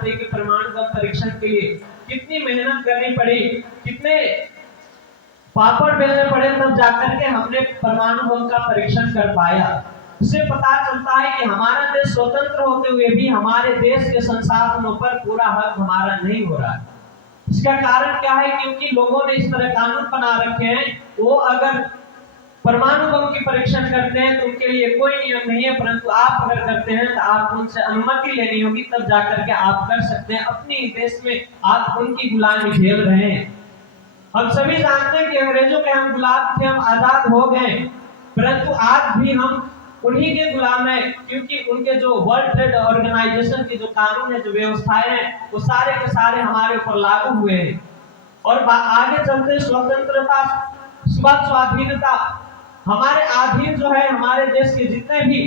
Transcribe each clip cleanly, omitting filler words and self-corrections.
जानते हैं कि परमाणु बम परीक्षण के लिए कितनी मेहनत करनी पड़ी, कितने पापड़ बेलने पड़े, तब जाकर के हमने परमाणु बम का परीक्षण कर पाया। इससे पता चलता है कि हमारा देश स्वतंत्र होते हुए भी हमारे देश के संसाधनों पर पूरा हक हमारा नहीं हो रहा है। इसका कारण क्या है? क्योंकि लोगों ने इस तरह कानून बना रखे हैं, वो अगर परमाणु बम की परीक्षण करते हैं तो उनके लिए कोई नियम नहीं है, परंतु आप अगर करते हैं तो आप उनसे अनुमति लेनी होगी, तब जाकर के आप कर सकते हैं। अपनी देश में आप उनकी गुलामी झेल रहे हैं। हम सभी जानते हैं कि अंग्रेजों के हम गुलाम थे, हम आजाद हो गए, परंतु आज भी हम उन्हीं के गुलाम हैं, क्योंकि उनके जो वर्ल्ड ट्रेड ऑर्गेनाइजेशन के जो कानून है, जो व्यवस्थाएं हैं, वो सारे के सारे हमारे ऊपर लागू हुए हैं। और आगे चलते स्वतंत्रता, स्वाधीनता, हमारे अधीन जो है, हमारे देश के जितने भी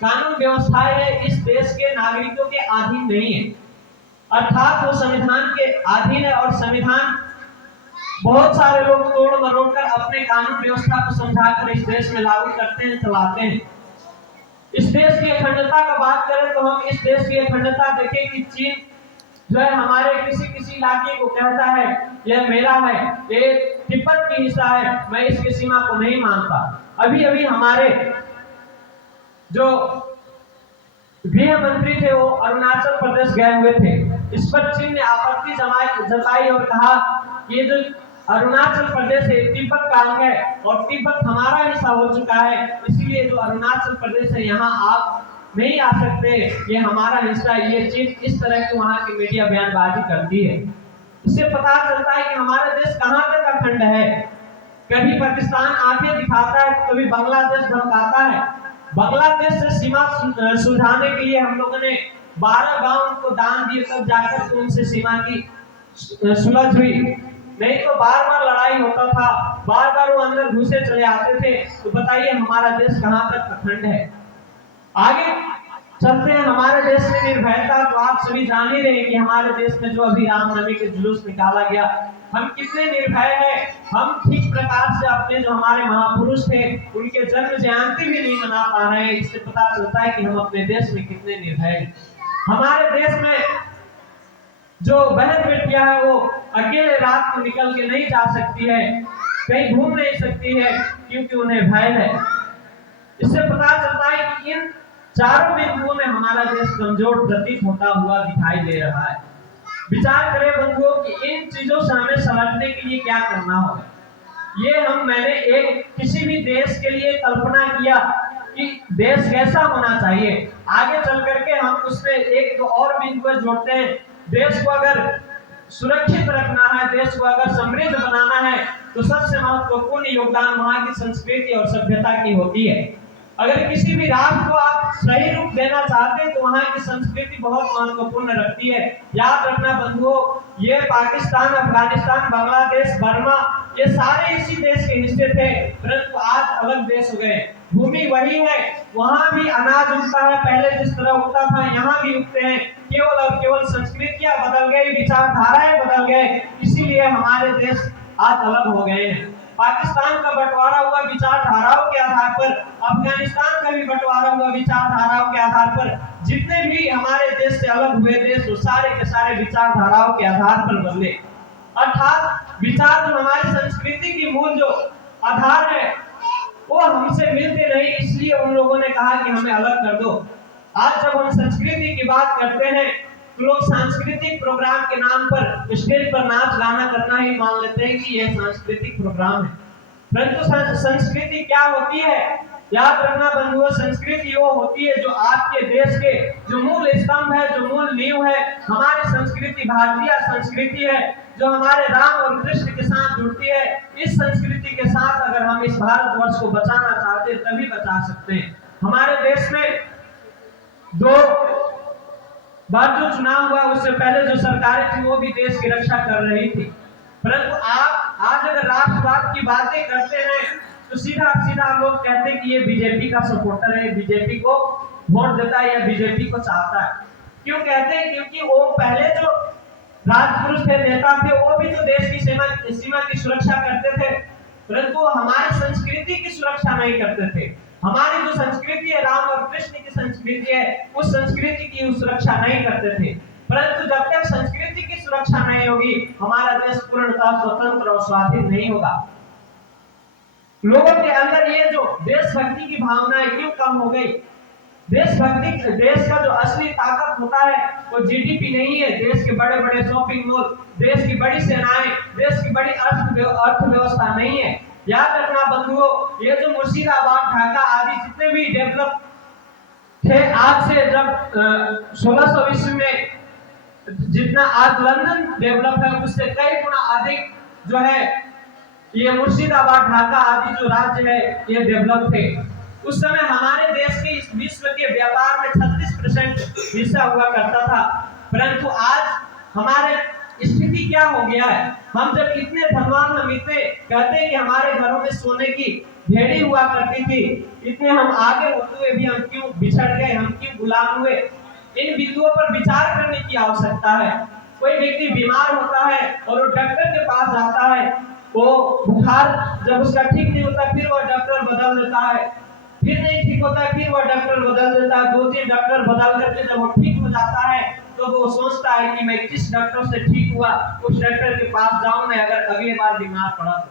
कानून व्यवस्थाएं हैं, इस देश के नागरिकों के अधीन नहीं है, अर्थात वो संविधान के अधीन है। और संविधान बहुत सारे लोग तोड़ मरोड़ कर अपने कानून व्यवस्था को समझाकर इस देश में लागू करते हैं, चलाते हैं। इस देश की अखंडता का बात करें तो हम इस देश की अखंडता देखें कि चीन जो है हमारे किसी इलाके को कहता है यह मेरा है, ये तिब्बत की हिस्सा है, मैं इसकी सीमा को नहीं मानता। अभी अभी हमारे जो गृह मंत्री थे वो अरुणाचल प्रदेश गए हुए थे। इस पर चीन ने आपत्ति जताई और कहा कि ये जो अरुणाचल प्रदेश है तिब्बत का अंग है और तिब्बत हमारा हिस्सा हो चुका है, इसलिए जो अरुणाचल प्रदेश है यहाँ आप नहीं आ सकते, ये हमारा हिस्सा। ये चीन इस तरह की वहाँ की मीडिया बयानबाजी करती है। इससे पता चलता है कि हमारा देश कहाँ तक अखंड है। कभी पाकिस्तान आंखें दिखाता है, कभी बांग्लादेश धमकाता है। बांग्लादेश से सीमा सुलझाने के लिए हम लोगों ने 12 गांव को दान दिए, तब जाकर उनसे सीमा की सुलझ हुई। नहीं तो बार बार लड़ाई होता था, बार बार वो अंदर घुसे चले आते थे। तो बताइए हमारा देश कहाँ तक अखंड है। आगे चलते हैं हमारे देश में निर्भयता। तो आप सभी जान ही रहे हैं कि हमारे देश में जो अभी रामनवमी के जुलूस निकाला गया, हम कितने निर्भय हैं। हम ठीक प्रकार से अपने जो हमारे महापुरुष थे उनके जन्म जयंती भी नहीं मना पा रहे हैं। इससे पता चलता है कि हम अपने देश में कितने निर्भय हैं। हमारे देश में जो बहन बेटियां है वो अकेले रात को निकल के नहीं जा सकती है, कहीं घूम नहीं सकती है, क्योंकि उन्हें भय है। इससे पता चलता है कि इन चारों बिंदुओं में हमारा देश कमजोर प्रतीत होता हुआ दिखाई दे रहा है। विचार करें बंधुओं कि इन चीजों से हमें समझने के लिए क्या करना होगा। ये मैंने एक किसी भी देश के लिए कल्पना किया कि देश कैसा होना चाहिए। आगे चल करके हम उसमें एक दो और बिंदु जोड़ते हैं। देश को अगर सुरक्षित रखना है, देश को अगर समृद्ध बनाना है, तो सबसे महत्वपूर्ण योगदान वहाँ की संस्कृति और सभ्यता की होती है। अगर किसी भी राष्ट्र को आप सही रूप देना चाहते हैं तो वहाँ की संस्कृति बहुत महत्वपूर्ण रखती है। याद रखना बंधुओं, ये पाकिस्तान, अफगानिस्तान, बांग्लादेश, बर्मा, ये सारे इसी देश के हिस्से थे, परंतु आज अलग देश हो गए। भूमि वही है, वहाँ भी अनाज उगता है, पहले जिस तरह उगता था यहाँ भी उगते हैं। केवल और केवल संस्कृतियां बदल गई, विचारधाराएं बदल गए, इसीलिए हमारे देश आज अलग हो गए हैं। पाकिस्तान का बंटवारा हुआ विचारधाराओं के आधार पर, अफगानिस्तान का भी बंटवारा हुआ विचारधाराओं के आधार पर। जितने भी हमारे देश से अलग हुए देश, वो सारे के सारे विचारधाराओं के आधार पर बदले। अर्थात विचार जो हमारी संस्कृति की मूल जो आधार है वो हमसे मिलते नहीं, इसलिए उन लोगों ने कहा कि हमें अलग कर दो। आज जब हम संस्कृति की बात करते हैं तो लोग सांस्कृतिक प्रोग्राम के नाम पर स्टेज पर नाच गाना करना ही मान लेते हैं कि यह सांस्कृतिक प्रोग्राम है, परंतु संस्कृति क्या होती है? याद रखना बंधुओं, संस्कृति वो होती है जो आपके देश के जो मूल स्तंभ है, जो मूल नींव है। हमारी संस्कृति भारतीय संस्कृति है जो हमारे राम और कृष्ण के साथ जुड़ती है। इस संस्कृति के साथ अगर हम इस भारतवर्ष को बचाना चाहते हैं तभी बचा सकते हैं। हमारे देश में 2 बार जो चुनाव हुआ उससे पहले जो सरकारें थी वो भी देश की रक्षा कर रही थी, परंतु आप आज अगर राष्ट्रवाद की बातें करते हैं तो सीधा सीधा लोग कहते हैं कि ये बीजेपी का सपोर्टर है, बीजेपी को वोट देता है या बीजेपी को चाहता है। क्यों कहते हैं? क्योंकि वो पहले जो राजपुरुष थे, नेता थे, वो भी तो देश की सीमा की सुरक्षा करते थे, परंतु हमारी संस्कृति की सुरक्षा नहीं करते थे। हमारी जो संस्कृति है, राम और कृष्ण की संस्कृति है, उस संस्कृति की सुरक्षा नहीं करते थे। परंतु जब नहीं होगी, हमारा देश पूर्णतः स्वतंत्र और स्वाधीन नहीं होगा। लोगों के अंदर ये जो देशभक्ति की भावना है क्यों कम हो गई? देशभक्ति, देश का जो असली ताकत होता है वो जीडीपी नहीं है, देश के बड़े बड़े शॉपिंग मॉल, देश की बड़ी सेनाएं, देश की बड़ी अर्थव्यवस्था नहीं है। याद रखना बंधुओं, ये जो मुर्शिदाबाद, ढाका आदि जितने भी डेवलप थे आज से, जब 1600 ईस्वी में जितना आज लंदन डेवलप है उससे कई गुना अधिक जो है ये मुर्शिदाबाद, ढाका आदि जो राज्य है ये डेवलप थे। उस समय हमारे देश के इस विश्व के व्यापार में 36% हिस्सा हुआ करता था, परंतु आज हमारे स्थिति क्या हो गया है? हम जब इतने धनवान, हम इतने कहते हैं कि हमारे घरों में सोने की भेड़ी हुआ करती थी, इतने हम आगे होते हुए भी हम क्यों बिछड़ गए, हम क्यों गुलाम हुए? इन बिंदुओं पर विचार करने की आवश्यकता है। कोई व्यक्ति बीमार होता है और वो डॉक्टर के पास जाता है, वो बुखार जब उसका ठीक नहीं होता फिर वो डॉक्टर बदल देता है, फिर नहीं ठीक होता है फिर वो डॉक्टर बदल देता है, 2-3 डॉक्टर बदल करके जब वो ठीक हो जाता है तो वो सोचता है कि मैं किस डॉक्टर से ठीक हुआ, उस डॉक्टर के पास जाऊं मैं अगर अगली बार बीमार पड़ा तो।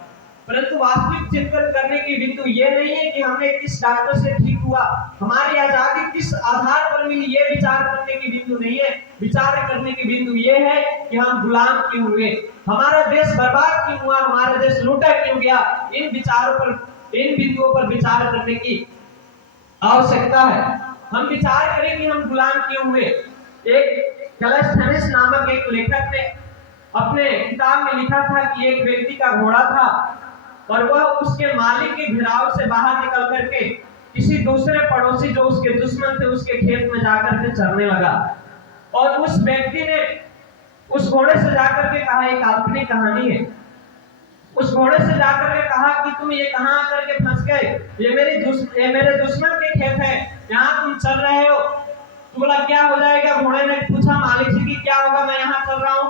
परंतु वास्तविक चिंतन करने की बिंदु ये नहीं है कि हमने किस डॉक्टर से ठीक हुआ, हमारी आजादी किस आधार पर मिली, ये विचार करने की बिंदु नहीं है। विचार करने की बिंदु ये है कि हम गुलाम क्यों हुए, हमारा देश बर्बाद क्यों हुआ, हमारा देश लूटा क्यों गया। इन विचारों पर, इन बिंदुओं पर विचार करने की आवश्यकता है। हम विचार करें कि हम गुलाम क्यों हुए। एक कैलेस्थेनिस नामक एक लेखक ने अपने किताब में लिखा था कि एक व्यक्ति का घोड़ा था और वह उसके मालिक के घेराव से बाहर निकल करके किसी दूसरे पड़ोसी जो उसके दुश्मन थे उसके खेत में जाकर के चरने लगा, और उस व्यक्ति ने उस घोड़े से जाकर के कहा, एक काल्पनिक कहानी है, उस घोड़े से जाकर के कहा कि तुम ये कहां आकर के फंस गए, ये मेरे दुश्मन के खेत है, यहाँ तुम चल रहे हो। तो बोला क्या हो जाएगा? घोड़े ने पूछा मालिक से कि क्या होगा, मैं यहाँ चल रहा हूँ।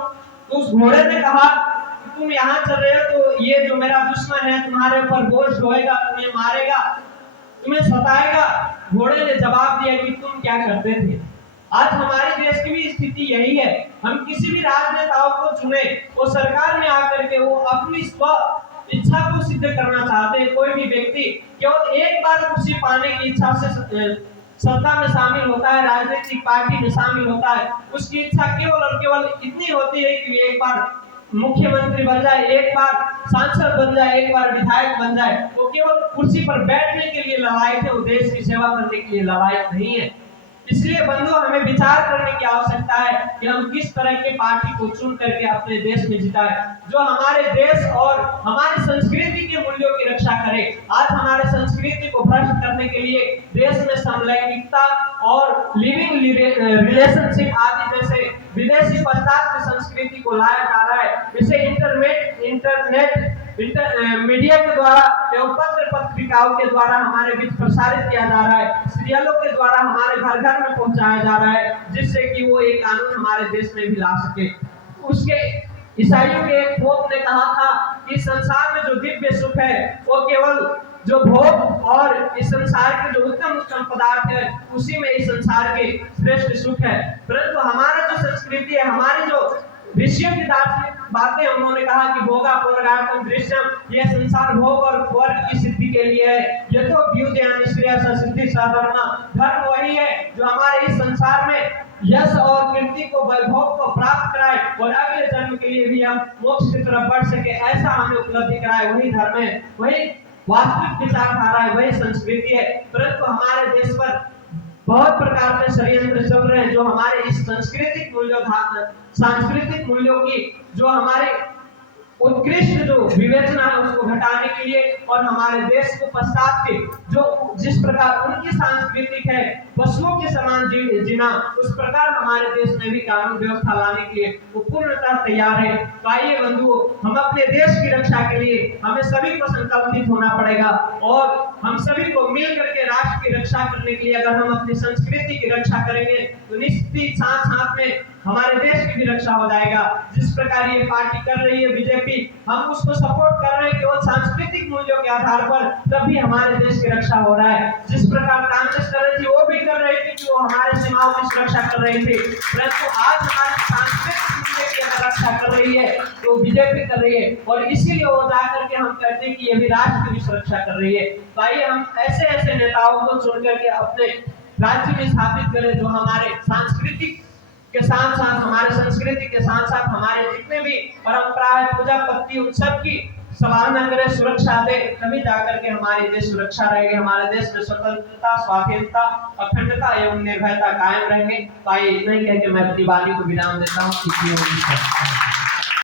तो उस घोड़े ने कहा कि तुम यहाँ चल रहे हो तो ये जो मेरा दुश्मन है तुम्हारे ऊपर बोझ ढोएगा, तुम्हें मारेगा, तुम्हें सताएगा। घोड़े ने जवाब दिया कि तुम क्या करते थे। आज हमारे देश की भी स्थिति यही है। हम किसी भी राजनेताओं को चुने, वो सरकार में आकर के वो अपनी स्व इच्छा को सिद्ध करना चाहते हैं। कोई भी व्यक्ति केवल एक बार कुर्सी पाने की इच्छा से सत्ता में शामिल होता है, राजनीतिक पार्टी में शामिल होता है, उसकी इच्छा केवल और केवल इतनी होती है कि एक बार मुख्यमंत्री बन जाए, एक बार सांसद बन जाए, एक बार विधायक बन जाए। वो केवल कुर्सी पर बैठने के लिए ललायत है, वो देश की सेवा करने के लिए ललायत नहीं है। इसलिए बंधुओं, हमें विचार करने की आवश्यकता है कि हम किस तरह के पार्टी को चुन करके अपने देश में जिताएं, जो हमारे देश और हमारी संस्कृति के मूल्यों की रक्षा करे। आज हमारे संस्कृति को भ्रष्ट करने के लिए देश में समलैंगिकता और लिविंग रिलेशनशिप आदि जैसे विदेशी पाश्चात्य संस्कृति को लाया जा रहा है। इसे इंटरनेट मीडिया के द्वारा एवं पत्र पत्रिकाओं के द्वारा हमारे बीच प्रसारित किया जा रहा है, सीरियलों के द्वारा हमारे घर घर में पहुंचाया जा रहा है, जिससे कि वो एक कानून हमारे देश में भी ला सके। उसके ईसाइयों के एक पोप ने कहा था कि संसार में जो दिव्य सुख है वो केवल जो भोग और इस संसार के जो उत्तम उत्तम पदार्थ है उसी में इस संसार के श्रेष्ठ सुख है। परंतु हमारा जो संस्कृति है, हमारी जो ऋषियों की दार्शनिक बातें, उन्होंने कहा कि भोगा पोरगार्थम दृश्यम, यह संसार भोग और स्वर्ग की सिद्धि के लिए है। यथो व्युदयान श्रेय सिद्धि साधर्म, धर्म वही है जो हमारे इस संसार में यश और कीर्ति को, वैभव को प्राप्त कराए और अगले जन्म के लिए भी हम मोक्ष की तरफ बढ़ सके, ऐसा हमें उपलब्धि कराए। वही धर्म है, वही वास्तविक विचारधारा है, वही संस्कृति है। परंतु हमारे देश पर बहुत प्रकार के षड्यंत्र चल रहे हैं जो हमारे इस सांस्कृतिक मूल्यों की जो हमारे उत्कृष्ट जो विवेचना है उसको घटाने के लिए और हमारे देश को पश्चात के जो जिस प्रकार उनकी सांस्कृतिक है पशुओं के समान जीना, उस प्रकार हमारे देश में भी कानून व्यवस्था लाने के लिए वो पूर्णतः तैयार है। तो आइए बंधुओं, हम अपने देश की रक्षा के लिए हमें सभी को संकल्पित होना पड़ेगा और हम सभी को मिल करके राष्ट्र की रक्षा करने के लिए अगर हम अपनी संस्कृति की रक्षा करेंगे तो निश्चित साथ साथ में हमारे देश की भी रक्षा हो जाएगा। जिस प्रकार ये पार्टी कर रही है बीजेपी, हम उसको सपोर्ट कर रहे हैं केवल सांस्कृतिक मूल्यों के आधार पर, तभी हमारे देश की रक्षा हो रहा है। जिस प्रकार कांग्रेस कर रही थी वो भी कर रही थी कि वो हमारे सीमाओं की सुरक्षा कर रही थी, परंतु आज हमारे सांस्कृतिक मूल्य की अगर सुरक्षा कर रही है, तो बीजेपी कर रही है, और इसीलिए वो जा करके हम कहते हैं कि ये भी राष्ट्र की भी सुरक्षा कर रही है। तो आइए हम ऐसे ऐसे नेताओं को चुन करके अपने राज्य में स्थापित करें जो हमारे सांस्कृतिक के साथ साथ, हमारे संस्कृति के साथ साथ हमारे जितने भी परंपरा है, पूजा पद्धति, उन सब की सराहना करे, सुरक्षा दे, तभी जाकर के हमारे देश सुरक्षा रहेगी, हमारे देश में स्वतंत्रता, स्वाधीनता, अखंडता एवं निर्भयता कायम रहेंगे। तो आइए इतना ही कह के मैं अपनी वाणी को विराम देता हूँ।